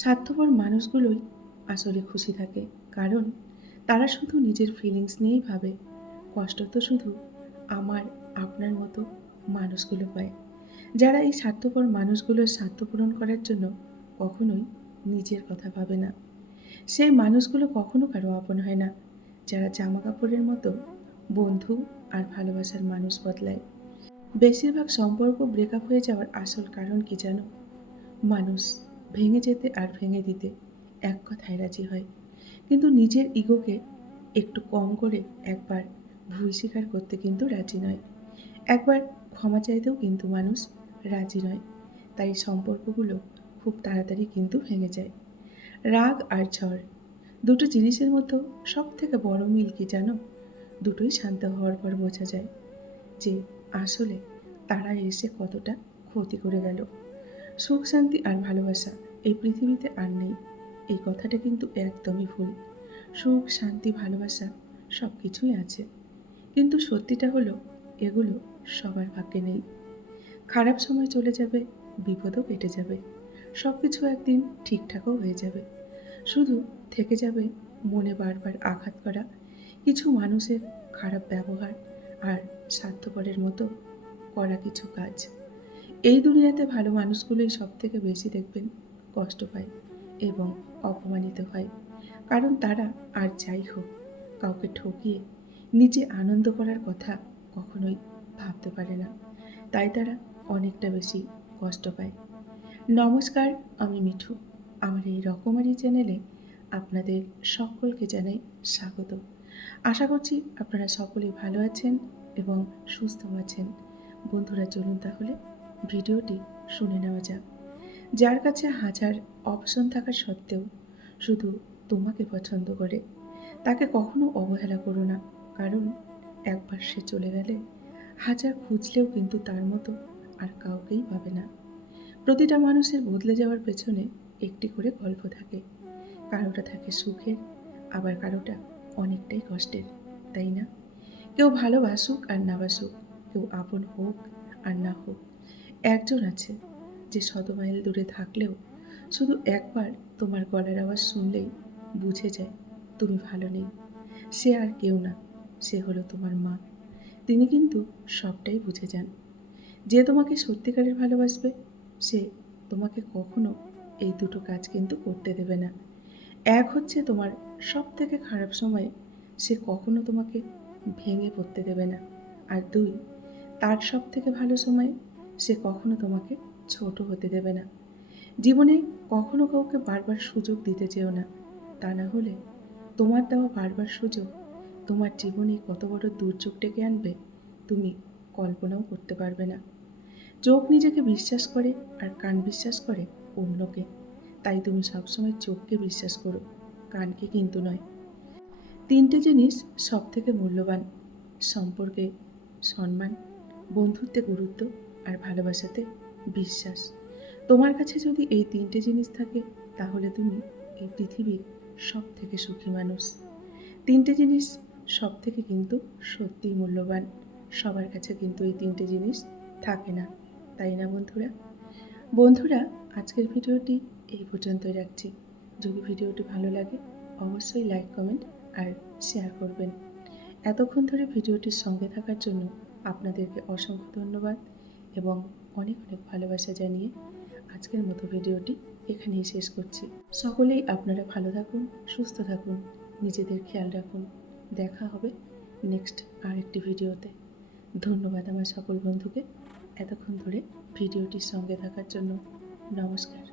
স্বার্থপর মানুষগুলোই আসলে খুশি থাকে, কারণ তারা শুধু নিজের ফিলিংস নিয়েই ভাবে। কষ্ট তো শুধু আমার আপনার মতো মানুষগুলো পায়, যারা এই স্বার্থপর মানুষগুলোর স্বার্থ পূরণ করার জন্য কখনোই নিজের কথা ভাবে না। সেই মানুষগুলো কখনো কারো আপন হয় না, যারা জামা কাপড়ের মতো বন্ধু আর ভালোবাসার মানুষ বদলায়। বেশিরভাগ সম্পর্ক ব্রেকআপ হয়ে যাওয়ার আসল কারণ কি জানো? মানুষ ভেঙে যেতে আর ভেঙে দিতে এক কথায় রাজি হয়, কিন্তু নিজের ইগোকে একটু কম করে একবার ভুল স্বীকার করতে কিন্তু রাজি নয়। একবার ক্ষমা চাইতেও কিন্তু মানুষ রাজি নয়। তাই সম্পর্কগুলো খুব তাড়াতাড়ি কিন্তু ভেঙে যায়। রাগ আর ঝড়, দুটো জিনিসের মধ্যে সব থেকে বড় মিল কি জানো? দুটোই শান্ত হওয়ার পর বোঝা যায় যে আসলে তারা এসে কতটা ক্ষতি করে গেল। সুখ শান্তি আর ভালোবাসা এই পৃথিবীতে আর নেই, এই কথাটা কিন্তু একদমই ভুল। সুখ শান্তি ভালোবাসা সব কিছুই আছে, কিন্তু সত্যিটা হলো এগুলো সবার ভাগ্যে নেই। খারাপ সময় চলে যাবে, বিপদও কেটে যাবে, সব কিছু একদিন ঠিকঠাকও হয়ে যাবে। শুধু থেকে যাবে মনে বারবার আঘাত করা কিছু মানুষের খারাপ ব্যবহার আর স্বার্থপরের মতো করা কিছু কাজ। এই দুনিয়াতে ভালো মানুষগুলোই সব থেকে বেশি দেখবেন কষ্ট পায় এবং অপমানিত হয়, কারণ তারা আর যাই হোক কাউকে ঠকিয়ে নিজে আনন্দ করার কথা কখনোই ভাবতে পারে না। তাই তারা অনেকটা বেশি কষ্ট পায়। নমস্কার, আমি মিঠু। আমার এই রকমারি চ্যানেলে আপনাদের সকলকে জানাই স্বাগত। আশা করছি আপনারা সকলেই ভালো আছেন এবং সুস্থ আছেন। বন্ধুরা, চলুন তাহলে ভিডিওটি শুনে নেওয়া যাক। যার কাছে হাজার অপশন থাকা সত্ত্বেও শুধু তোমাকে পছন্দ করে, তাকে কখনো অবহেলা করো না, কারণ একবার সে চলে গেলে হাজার খুঁজলেও কিন্তু তার মতো আর কাউকেই পাবে না। প্রতিটা মানুষের বদলে যাওয়ার পেছনে একটি করে গল্প থাকে। কারোটা থাকে সুখের, আবার কারোটা অনেকটাই কষ্টের, তাই না? কেউ ভালোবাসুক আর না বাসুক, কেউ আপন হোক আর না হোক, একজন আছে যে শত মাইল দূরে থাকলেও শুধু একবার তোমার গলার আওয়াজ শুনলেই বুঝে যায় তুমি ভালো নেই। সে আর কেউ না, সে হলো তোমার মা। তিনি কিন্তু সবটাই বুঝে যান। যে তোমাকে সত্যিকারের ভালোবাসবে, সে তোমাকে কখনো এই দুটো কাজ কিন্তু করতে দেবে না। এক হচ্ছে তোমার সব থেকে খারাপ সময়ে সে কখনো তোমাকে ভেঙে পড়তে দেবে না। আর দুই, তার সব থেকে ভালো সময়ে সে কখনো তোমাকে ছোট হতে দেবে না। জীবনে কখনো কাউকে বারবার সুযোগ দিতে চেও না, তা না হলে তোমার দেওয়া বারবার সুযোগ তোমার জীবনে কত বড় দুর্যোগ ডেকে আনবে তুমি কল্পনাও করতে পারবে না। চোখ নিজেকে বিশ্বাস করে আর কান বিশ্বাস করে অন্যকে। তাই তুমি সবসময় চোখকে বিশ্বাস করো, কানকে কিন্তু নয়। তিনটে জিনিস সব থেকে মূল্যবান: সম্পর্কে সম্মান, বন্ধুত্বে গুরুত্ব আর ভালোবাসাতে বিশ্বাস। তোমার কাছে যদি এই তিনটে জিনিস থাকে, তাহলে তুমি এই পৃথিবীর সব থেকে সুখী মানুষ। তিনটে জিনিস সব থেকে কিন্তু সত্যিই মূল্যবান। সবার কাছে কিন্তু এই তিনটে জিনিস থাকে না, তাই না বন্ধুরা? বন্ধুরা, আজকের ভিডিওটি এই পর্যন্তই রাখছি। যদি ভিডিওটি ভালো লাগে অবশ্যই লাইক কমেন্ট আর শেয়ার করবেন। এতক্ষণ ধরে ভিডিওটির সঙ্গে থাকার জন্য আপনাদেরকে অসংখ্য ধন্যবাদ এবং অনেক অনেক ভালোবাসা জানিয়ে আজকের মতো ভিডিওটি এখানেই শেষ করছি। সকলেই আপনারা ভালো থাকুন, সুস্থ থাকুন, নিজেদের খেয়াল রাখুন। দেখা হবে নেক্সট আরেকটি ভিডিওতে। ধন্যবাদ আমার সকল বন্ধুকে এতক্ষণ ধরে ভিডিওটির সঙ্গে থাকার জন্য। নমস্কার।